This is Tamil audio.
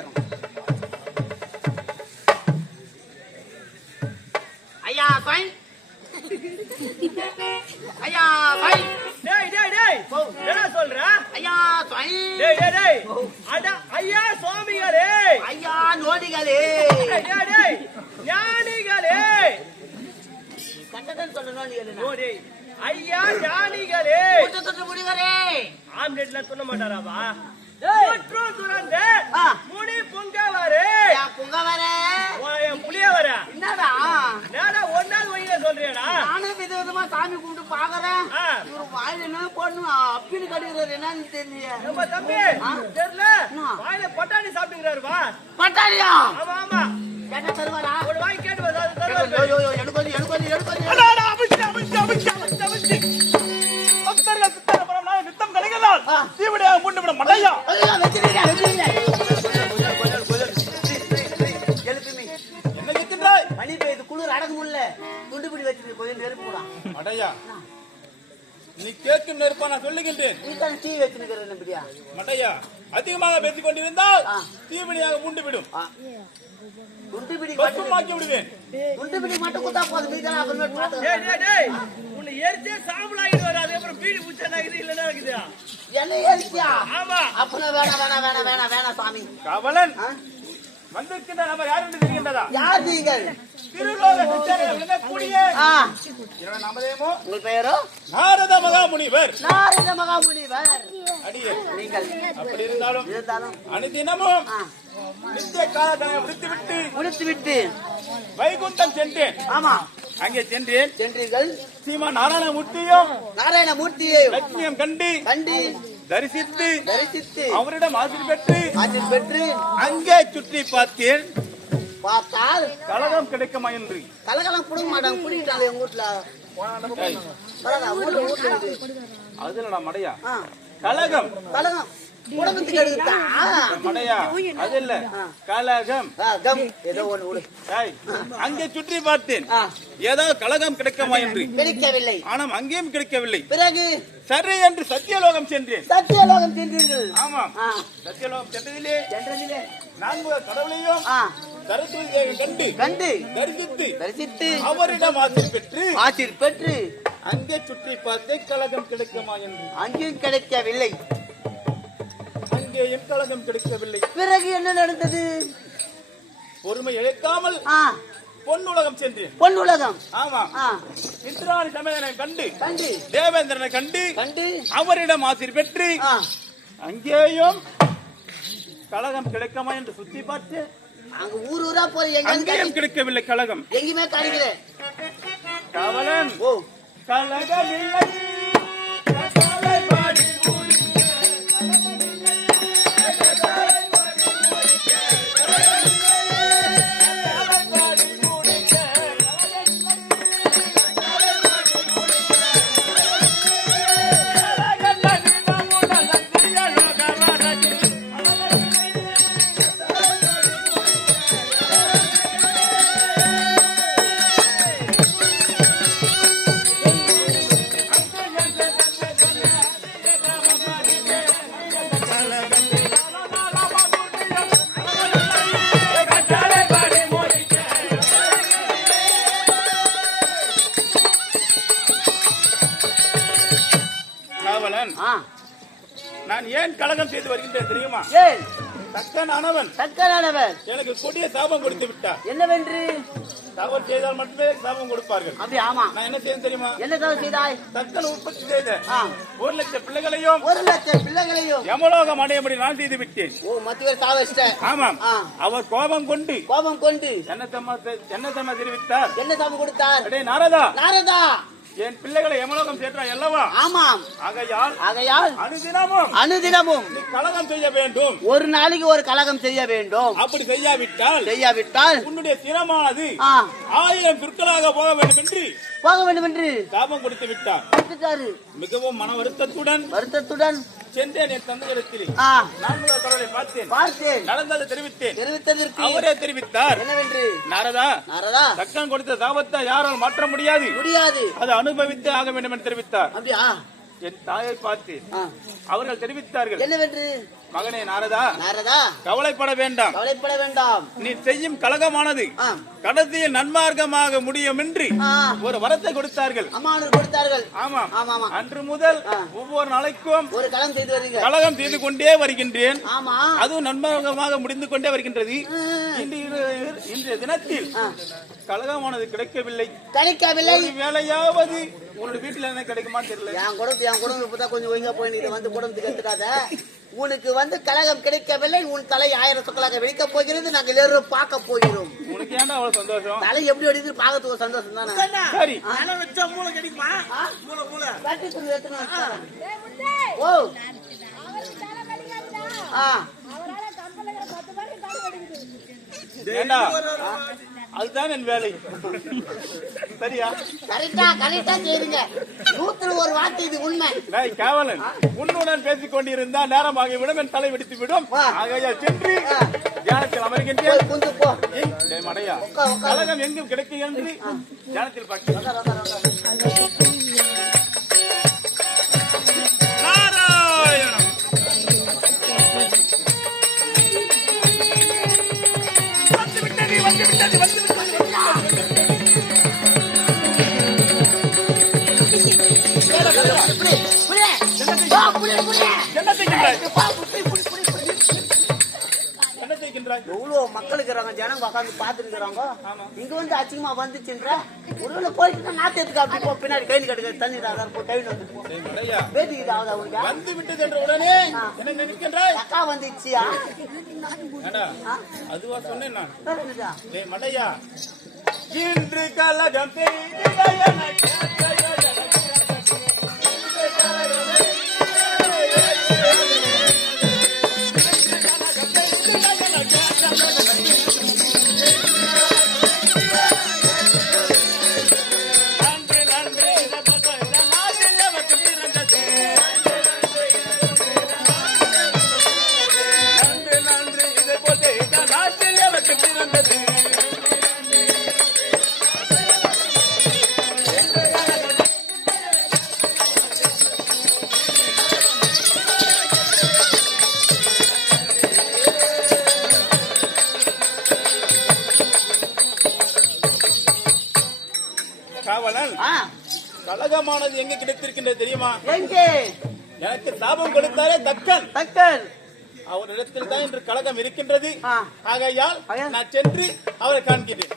வணங்கிறோம் ஐயா ஃபைன் ஐயா ஃபைன் டேய் டேய் டேய். என்ன சொல்ற? ஐயா ஃபைன் டேய் டேய் டேய். அட ஐயா சுவாமிகளே. ஐயா நோடிகளே டேய் டேய் ஞானிகளே. கண்டதன் சொல்லணும் நீ ஓ டேய். ஐயா ஞானிகளே. தொட்டு தொட்டு முடிவரே. ஆம்லெட்ல சொல்ல மாட்டாராவா டேய். மற்றும் துறந்து. முனி பொங்கவாரு. ஐயா புங்க வரே புளியவர? என்னடா? நேரா ஒன்னாவது வயல சொல்றியடா நானும் வித விதமா சாமி கும்பிட்டு பாக்குறேன். இவரு வாயில என்ன பொண்ணு அப்பின்னு கடிக்கிறாரு என்னன்னு தெரியல நம்ம தம்பி. தெரியல? வாயில பட்டாணி சாப்பிட்டுங்கிறாரு வா. பட்டாரியா ஆமா. நீ கேட்கும் நெருப்பா நான் சொல்லுகின்றேன். நீ தான் டீ வச்சுருக்கிற நம்பிக்கையா? மடையா அதிகமாக பேசிக் கொண்டிருந்தால் ஆ. தீவிடையாக மூண்டு விடும் துண்டு பிடி பசுமாக்கி விடுவேன். துண்டு பிடி மட்டும் குத்தா போதும் மீதெல்லாம் அப்புறமே டேய் பார்த்துக்கலாம் டேய் டேய். உன்னை எரிச்சே சாம்பலாகிட்டு வர அதுக்கப்புறம் பீடி பூச்சா இது இல்லைன்னா இருக்குது என்ன ஏறிச்சியா ஆமா. அப்பனா வேணாம் வேணாம் வேணாம் வேணாம் வேணாம் சாமி. கவலன்? வந்திருக்கின்ற நபர் யார் என்று தெரிகின்றதா? யார் நீங்கள்? திருலோக சித்தரை விளங்கக்கூடிய ஆ, இவன் நமதேமோ? உங்கள் பெயரோ? நாரத மகாமுனிவர். நாரத மகாமுனிவர். அடியே. நீங்கள். அப்படி இருந்தாலும் இருந்தாலும். அனுதினமும் நித்திய காலக்கணக்கை முடித்துவிட்டு முடித்து விட்டு வைகுண்டம் சென்றேன். ஆமா. அங்கே சென்றேன். சென்றீர்கள். சீமா நாராயணமூர்த்தியும் நாராயணமூர்த்தியை லட்சுமியம் கண்டு கண்டு தரிசித்து தரிசித்து அவரிடம் ஆசிர் பெற்று ஆற்றில் பெற்று அங்கே சுற்றி பார்த்தேன். பார்த்தால் கலகம் கிடைக்குமா என்று. கலகலம் புடுங்க மாட்டாங்க புடிக்கிட்டாங்க எங்க வீட்டுல இருக்கு. அதுலடா மடையா? கலகம். கலகம். குடும்பத்துக்கு எடுத்தா மடையா அது இல்ல. கலகம். கம் ஏதோ ஒண்ணு விடு. ஏய், அங்கே சுற்றி பார்த்தேன். ஏதோ கலகம் கிடைக்குமா என்று கிடைக்கவில்லை. ஆனால் அங்கேயும் கிடைக்கவில்லை. பிறகு? சரி என்று சத்தியலோகம் சென்றேன். சத்தியலோகம் சென்றீர்கள். ஆமாம். சத்தியலோகம் சென்றதிலே சென்றதிலே. நான்கு கடவுளையும் சரஸ்வதி தேவி கண்டு கண்டு. தரிசித்து தரிசித்து அவரிடம் ஆசிர் பெற்று ஆற்றில் பெற்று அங்கே சுற்றி பார்த்தே கலகம் கிடைக்குமா என்று. அங்கேயும் கிடைக்கவில்லை. அங்கேயும் கலகம் கிடைக்கவில்லை. பிறகு என்ன நடந்தது? பொறுமை இழைக்காமல் பொன்னுலகம் சென்றேன். பொன் உலகம் ஆமா. ஆ. இந்திராணி சமயனை கண்டு கண்டு. தேவேந்திரனை கண்டு கண்டு. அவரிடம் ஆசிர் பெற்று அங்கேயும் கலகம் கிடைக்குமா என்று சுத்தி பார்த்து அங்க ஊர் ஊரா போய் அங்கேயும் கிடைக்கவில்லை கலகம் எங்கேயுமே கவலன் ஓ. கலகமில்லை ஏன் கலகம் செய்து வருகின்றேன் தெரியுமா? ஆனவன் தக்கரானவர் எனக்கு கொடிய சாபம் கொடுத்து விட்டார். என்னவென்று? தவறு செய்தால் மட்டுமே சாபம் கொடுப்பார்கள். அப்படி ஆமா. நான் என்ன செய்ய தெரியுமா? என்ன தவறு செய்தாய்? தக்கன் உற்பத்தி செய்த. ஒரு லட்சம் பிள்ளைகளையும் ஒரு லட்சம் பிள்ளைகளையும். யமலோகம் அடையபடி நான் செய்து விட்டேன். ஓ மத்திய சாவ வச்சிட்டேன். ஆமாம். அவர் கோபம் கொண்டு கோபம் கொண்டு. என்ன தம்மா என்ன தம்மா தெரிவித்தார்? என்ன சாபம் கொடுத்தார்? அடே நாரதா! நாரதா! என் பிள்ளைகளை யமலோகம் சேர்த்தாய் அல்லவா? ஆமாம். ஆகையால் ஆகையால் அனுதினமும் அனுதினமும் நீ கலகம் செய்ய வேண்டும். ஒரு நாளைக்கு ஒரு கலகம் செய்ய வேண்டும். அப்படி செய்யாவிட்டால் செய்யாவிட்டால் உன்னுடைய சிரமானது ஆயிரம் பிற்களாக போக வேண்டும் என்று போக வேண்டும் என்று சாபம் கொடுத்து விட்டார். மிகவும் மன வருத்தத்துடன் வருத்தத்துடன் சென்றேன் என் தந்தையிடத்தில். ஆ, நான் முதல் கடவுளை பார்த்தேன். பார்த்தேன். நடந்ததை தெரிவித்தேன். தெரிவித்ததற்கு அவரே தெரிவித்தார். என்னவென்று? நாரதா நாரதா. தக்கன் கொடுத்த சாபத்தை யாரால் மாற்ற முடியாது. முடியாது. அதை அனுபவித்து ஆக வேண்டும் என்று தெரிவித்தார். அப்படியா? என் தாயை பார்த்து ஆ, அவர்கள் தெரிவித்தார்கள். என்னவென்று? மகனே நாரதா நாரதா கவலைப்பட வேண்டாம். கவலைப்பட வேண்டாம். நீ செய்யும் கலகமானது ஆ, கடைசியில் நன்மார்க்கமாக முடியும் என்று ஆ, ஒரு வரத்தை கொடுத்தார்கள். கொடுத்தார்கள். ஆமா. ஆமா அன்று முதல். ஒவ்வொரு நாளைக்கும் ஒரு களம் செய்து கலகம் செய்து கொண்டே வருகின்றேன். ஆமா. அதுவும் நன்மார்க்கமாக முடிந்து கொண்டே வருகின்றது. இன்று இன்றைய தினத்தில் ஆ. கலகமானது கிடைக்கவில்லை. கிடைக்கவில்லை. வேலையாவது உன்னோட வீட்டுல என்ன கிடைக்குமா தெரியல. என் குடும்பம் என் குடும்பம் இப்பதான் கொஞ்சம் ஒழுங்கா போய் இதை வந்து குடும்பத்துக்கு எடுத்துக்காத. உனக்கு வந்து கலகம் கிடைக்கவில்லை உன் தலை ஆயிரம் சொக்கலாக வெடிக்க போகிறது நாங்கள் எல்லாரும் பார்க்க போகிறோம். உனக்கு ஏன்டா அவ்வளவு சந்தோஷம்? தலை எப்படி வெடிக்குது பார்க்கறதுக்கு ஒரு சந்தோஷம் தானே? சரி. அலை வச்சா மூளை கிடைக்குமா? மூளை மூளை. கட்டி துணி எடுத்துன்னு வா. ஓ. ஆ. ஏண்டா? அதுதான் என் வேலை. சரியா? கரெக்டா கரெக்டா செய்யுங்க நூத்துல ஒரு வார்த்தை இது உண்மை. டேய் கேவலன் உன்னுடன் பேசிக் கொண்டிருந்தா நேரமாகி விடும் என் தலை வெடித்து விடும் வா. ஆகையால் சென்று. தியானத்தில் அமர்கின்றேன். மடையா. கலகம் எங்கும் கிடைக்கும் என்று தியானத்தில் பார்க்கிறேன். எவ்வளவு மக்கள் இருக்கிறாங்க ஜனங்க உட்காந்து பாத்துட்டு இருக்கிறாங்க. இங்க வந்து அச்சிங்கமா வந்துச்சுன்ற உள்ள போயிட்டு நாத்து எடுத்துக்க அப்படி பின்னாடி கை கட்டுக்க தண்ணி தான் போ கை பேதிக்கிட்டு ஆகுதா உனக்கு? வந்து விட்டது என்ற உடனே என்ன நினைக்கின்றாய் அக்கா வந்துச்சியா? அதுவா சொன்னேன் நான். மடையா. இன்று கலகம் செய்திட காவலன் ஆ, கலகமானது எங்க கிடைத்திருக்கின்றது தெரியுமா? எனக்கு சாபம் கொடுத்தாரே தக்கன். தக்கன். அவரிடத்தில் தான் இன்று கலகம் இருக்கின்றது. ஆகையால் நான் சென்று அவரை காண்கிறேன்.